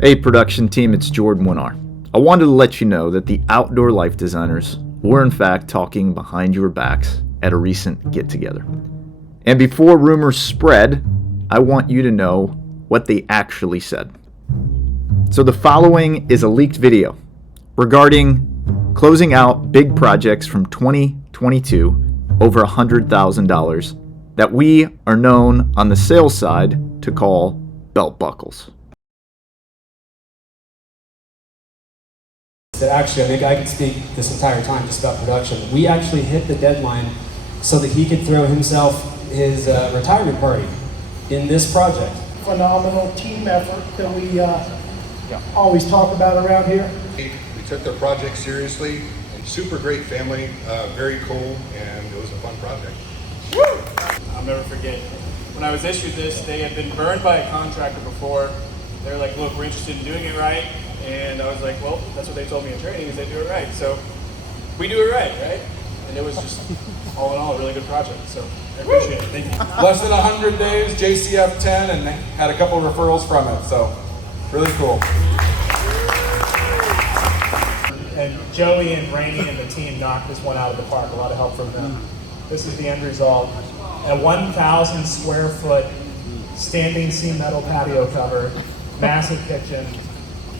Hey production team, it's Jordan Winnar. I wanted to let you know that the Outdoor Life Designers were in fact talking behind your backs at a recent get-together. And before rumors spread, I want you to know what they actually said. So the following is a leaked video regarding closing out big projects from 2022 over $100,000 that we are known on the sales side to call belt buckles. That actually, I think I could speak this entire time just about production. We actually hit the deadline so that he could throw himself his retirement party in this project. Phenomenal team effort that we always talk about around here. We took their project seriously, and super great family, very cool, and it was a fun project. I'll never forget, when I was issued this, they had been burned by a contractor before. They were like, look, we're interested in doing it right. And I was like, well, that's what they told me in training, is they do it right. So we do it right? And it was just, all in all, a really good project. So I appreciate it. Thank you. Less than 100 days, JCF 10, and had a couple referrals from it. So really cool. And Joey and Rainey and the team knocked this one out of the park. A lot of help from them. This is the end result. A 1,000 square foot standing seam metal patio cover, massive kitchen.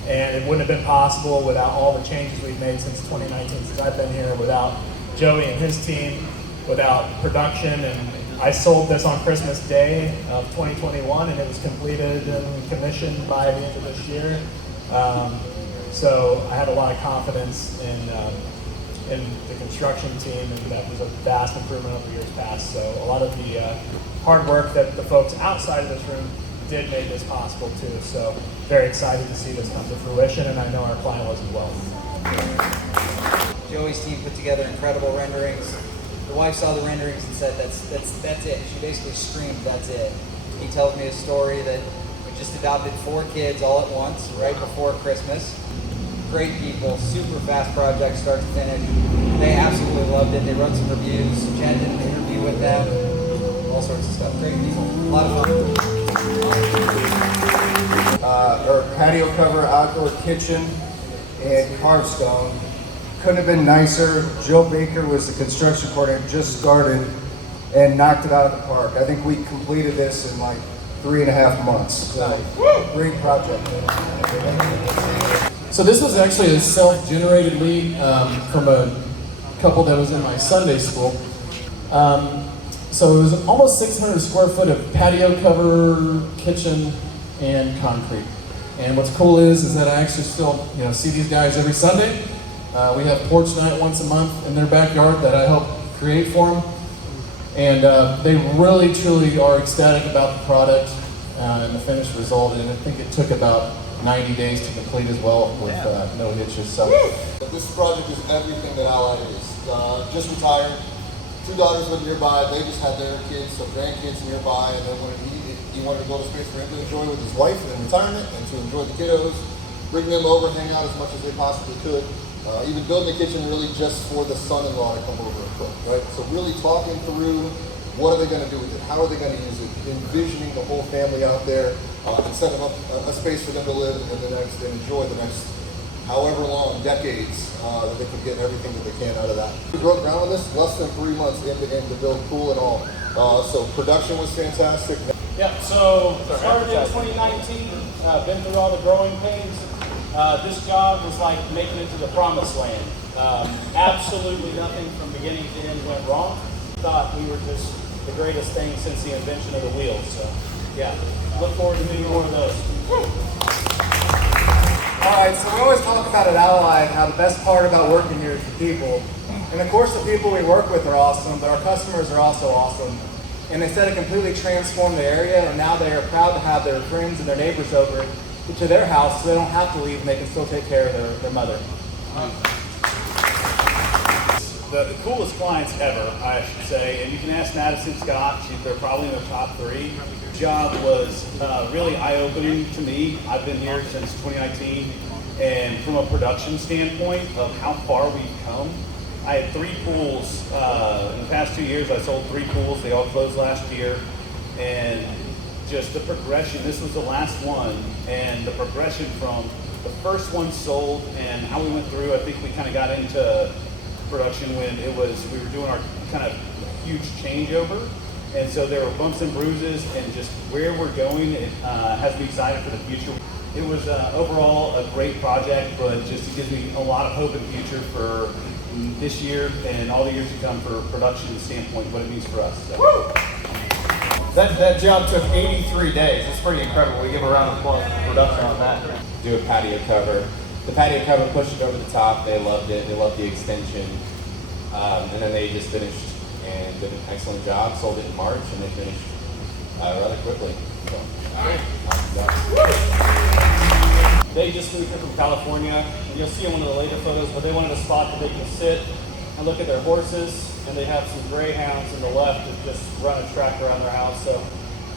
And it wouldn't have been possible without all the changes we've made since 2019, since I've been here, without Joey and his team, without production. And I sold this on Christmas Day of 2021, and it was completed and commissioned by the end of this year. So I have a lot of confidence in the construction team, and that was a vast improvement over years past. So a lot of the hard work that the folks outside of this room did make this possible too. So very excited to see this come to fruition, and I know our client was as well. Joey's team put together incredible renderings. The wife saw the renderings and said, that's it. She basically screamed, that's it. He tells me a story that we just adopted 4 kids all at once, right before Christmas. Great people, super fast project, start to finish. They absolutely loved it. They wrote some reviews. Chad did an interview with them. All sorts of stuff. Great people. A lot of fun. Our patio cover, outdoor kitchen, and carved stone. Couldn't have been nicer. Joe Baker was the construction coordinator, just started and knocked it out of the park. I think we completed this in like 3.5 months. So, great project. So this was actually a self-generated lead from a couple that was in my Sunday school. So it was almost 600 square foot of patio cover, kitchen, and concrete. And what's cool is that I actually still see these guys every Sunday. We have porch night once a month in their backyard that I help create for them. And they really, truly are ecstatic about the product and the finished result. And I think it took about 90 days to complete as well with no hitches. So This project is everything that Allied is. Just retired. 2 daughters live nearby. They just had their kids, so grandkids nearby, and then when he wanted to build a space for him to enjoy with his wife in retirement and to enjoy the kiddos, bring them over, hang out as much as they possibly could. Even building the kitchen really just for the son-in-law to come over and cook, right? So really talking through what are they going to do with it, how are they going to use it, envisioning the whole family out there, and setting up a space for them to live in the next and enjoy the next however long, decades, that they can get everything that they can out of that. We broke ground on this less than 3 months end to end to build pool and all. So production was fantastic. Yeah, so started in 2019, been through all the growing pains. This job was like making it to the promised land. Absolutely nothing from beginning to end went wrong. Thought we were just the greatest thing since the invention of the wheel. So yeah, look forward to doing more of those. All right, so we always talk about at Allied how the best part about working here is the people. And of course the people we work with are awesome, but our customers are also awesome. And they said it completely transformed the area, and now they are proud to have their friends and their neighbors over to their house so they don't have to leave and they can still take care of their mother. The coolest clients ever, I should say, and you can ask Madison Scott, they're probably in the top 3. The job was really eye-opening to me. I've been here since 2019, and from a production standpoint of how far we've come, I had 3 pools. In the past 2 years, I sold 3 pools. They all closed last year, and just the progression. This was the last one, and the progression from the first one sold and how we went through. I think we kind of got into production when we were doing our kind of huge changeover, and so there were bumps and bruises, and just where we're going, it has me excited for the future. It was overall a great project, but just it gives me a lot of hope in the future for this year and all the years to come for production standpoint, what it means for us. So. That job took 83 days. It's pretty incredible. We give a round of applause for production on that. Do a patio cover. The patio cover pushed it over the top. They loved it. They loved the extension. And then they just finished and did an excellent job. Sold it in March, and they finished rather quickly. So, They just moved here from California, and you'll see in one of the later photos, but they wanted a spot that they can sit and look at their horses, and they have some greyhounds in the left that just run a track around their house, so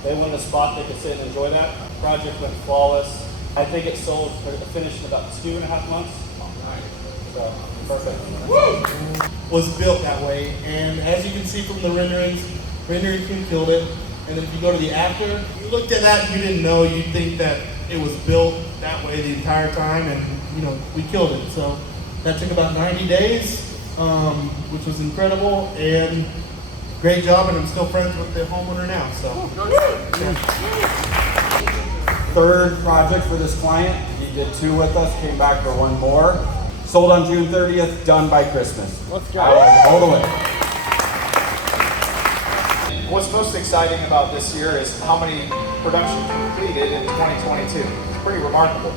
they wanted a spot they could sit and enjoy that. Project went flawless. I think it sold, finished in about 2.5 months. So, perfect. Was built that way, and as you can see from the rendering team killed it. And if you go to the after, you looked at that and you didn't know, you'd think that it was built that way the entire time, and we killed it. So that took about 90 days, which was incredible, and great job, and I'm still friends with the homeowner now. So Third project for this client. He did 2 with us, came back for 1 more. Sold on June 30th, done by Christmas. Let's go. All the way. What's most exciting about this year is how many production completed in 2022. It's pretty remarkable.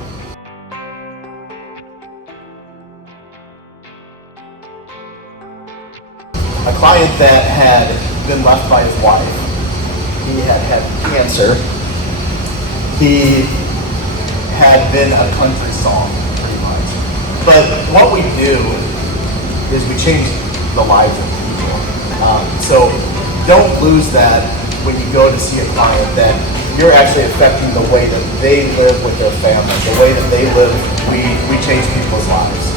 A client that had been left by his wife. He had had cancer. He had been a country song, pretty much. But what we do is we change the lives of people. So don't lose that when you go to see a client, that you're actually affecting the way that they live with their family, the way that they live. We change people's lives.